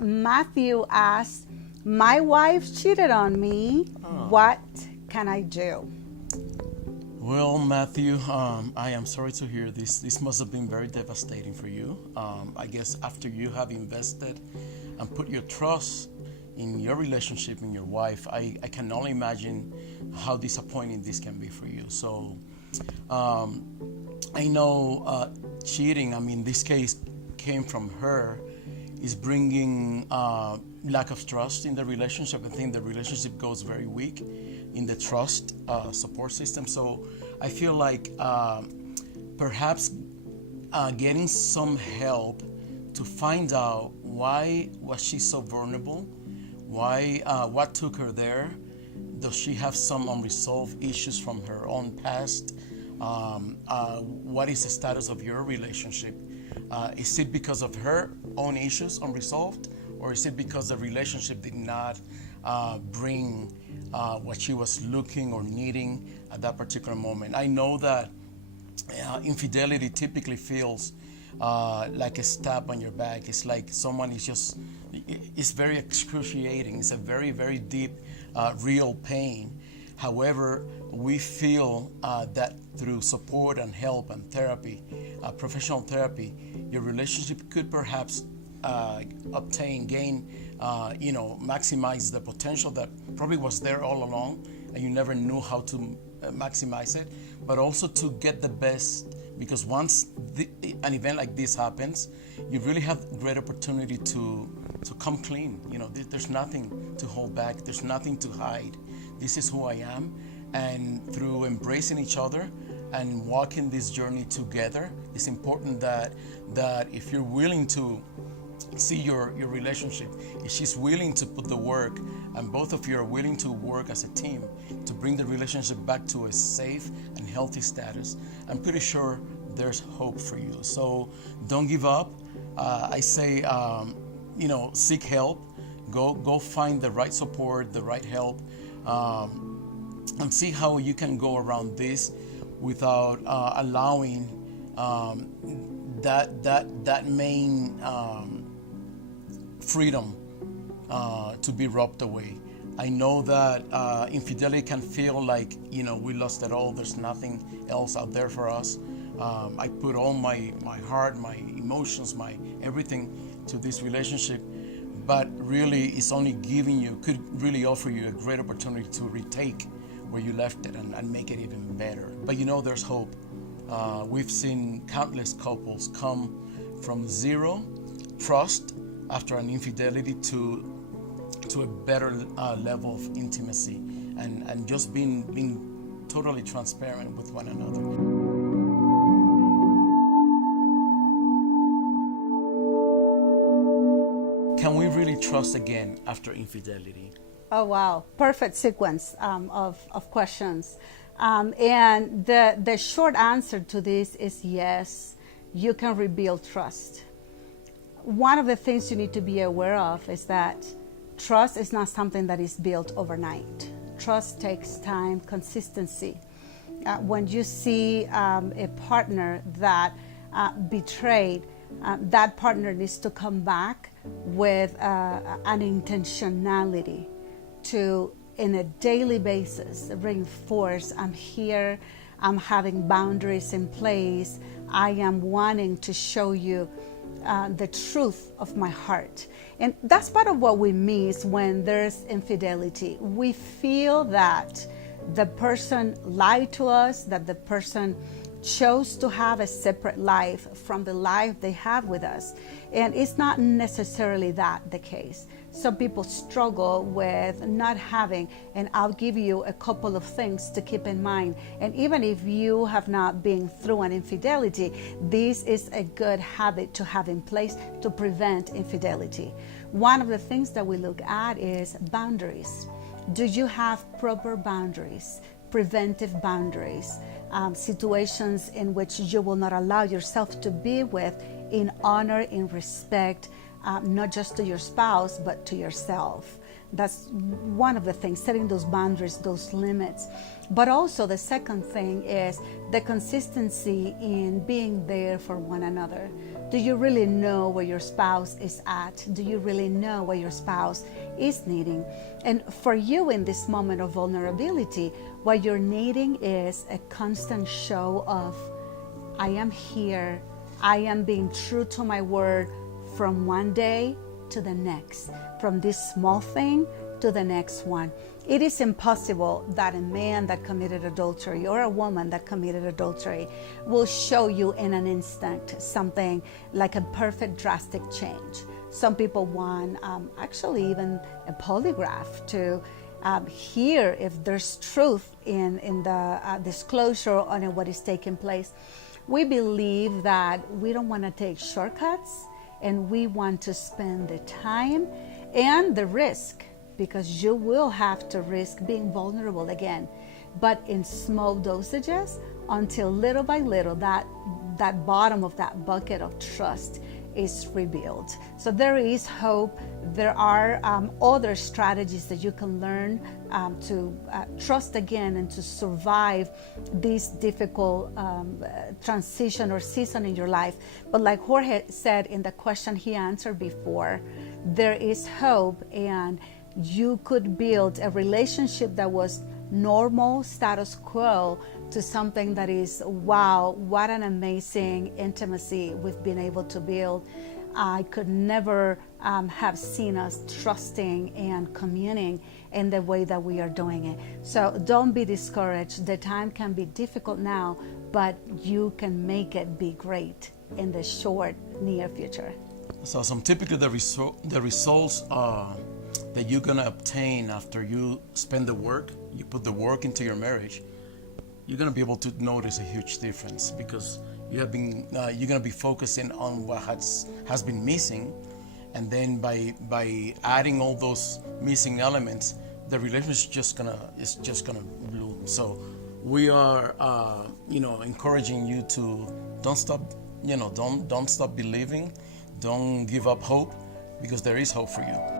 Matthew asked, my wife cheated on me. What can I do? Well, Matthew, I am sorry to hear this. This must have been very devastating for you. I guess after you have invested and put your trust in your relationship, in your wife, I can only imagine how disappointing this can be for you. So I know cheating, this case came from her, is bringing lack of trust in the relationship. I think the relationship goes very weak in the trust support system. So I feel like perhaps getting some help to find out why was she so vulnerable, what took her there. Does she have some unresolved issues from her own past? What is the status of your relationship? Is it because of her own issues unresolved, or is it because the relationship did not bring what she was looking or needing at that particular moment? I know that infidelity typically feels like a stab on your back. It's like someone is just, it's very excruciating. It's a very, very deep, real pain. However, we feel that through support and help and therapy, professional therapy, your relationship could perhaps maximize the potential that probably was there all along, and you never knew how to maximize it, but also to get the best, because once an event like this happens, you really have great opportunity to come clean. There's nothing to hold back. There's nothing to hide. This is who I am, and through embracing each other and walking this journey together, it's important that if you're willing to see your relationship, if she's willing to put the work, and both of you are willing to work as a team to bring the relationship back to a safe and healthy status, I'm pretty sure there's hope for you. So don't give up. I say, seek help. Go find the right support, the right help, and see how you can go around this without allowing that main freedom to be robbed away. I know that infidelity can feel like, we lost it all. There's nothing else out there for us. I put all my heart, my emotions, my everything to this relationship, but really it's only could really offer you a great opportunity to retake where you left it and make it even better. But there's hope. We've seen countless couples come from zero trust after an infidelity to a better level of intimacy and just being totally transparent with one another. Can we really trust again after infidelity? Oh, wow. Perfect sequence of questions. And the short answer to this is yes, you can rebuild trust. One of the things you need to be aware of is that trust is not something that is built overnight. Trust takes time, consistency. When you see a partner that betrayed, that partner needs to come back with an intentionality to, in a daily basis, reinforce, I'm here, I'm having boundaries in place, I am wanting to show you the truth of my heart. And that's part of what we miss when there's infidelity. We feel that the person lied to us, that the person chose to have a separate life from the life they have with us. And it's not necessarily that the case. Some people struggle with not having, and I'll give you a couple of things to keep in mind. And even if you have not been through an infidelity, this is a good habit to have in place to prevent infidelity. One of the things that we look at is boundaries. Do you have proper boundaries? Preventive boundaries, situations in which you will not allow yourself to be with in honor, in respect, not just to your spouse, but to yourself. That's one of the things, setting those boundaries, those limits. But also the second thing is the consistency in being there for one another. Do you really know where your spouse is at? Do you really know what your spouse is needing? And for you in this moment of vulnerability, what you're needing is a constant show of, I am here, I am being true to my word from one day to the next, from this small thing to the next one. It is impossible that a man that committed adultery or a woman that committed adultery will show you in an instant something like a perfect drastic change. Some people want actually even a polygraph to hear if there's truth in the disclosure on what is taking place. We believe that we don't want to take shortcuts, and we want to spend the time and the risk, because you will have to risk being vulnerable again, but in small dosages until little by little that bottom of that bucket of trust is rebuilt. So there is hope. There are other strategies that you can learn to trust again and to survive this difficult transition or season in your life. But like Jorge said in the question he answered before, there is hope, and you could build a relationship that was normal, status quo, to something that is, wow, what an amazing intimacy we've been able to build. I could never have seen us trusting and communing in the way that we are doing it. So don't be discouraged. The time can be difficult now, but you can make it be great in the short, near future. So typically the results that you're gonna obtain after you spend the work, you put the work into your marriage, you're gonna be able to notice a huge difference, because you're gonna be focusing on what has been missing, and then by adding all those missing elements, the relationship is just gonna bloom. So we are encouraging you to don't stop believing, don't give up hope, because there is hope for you.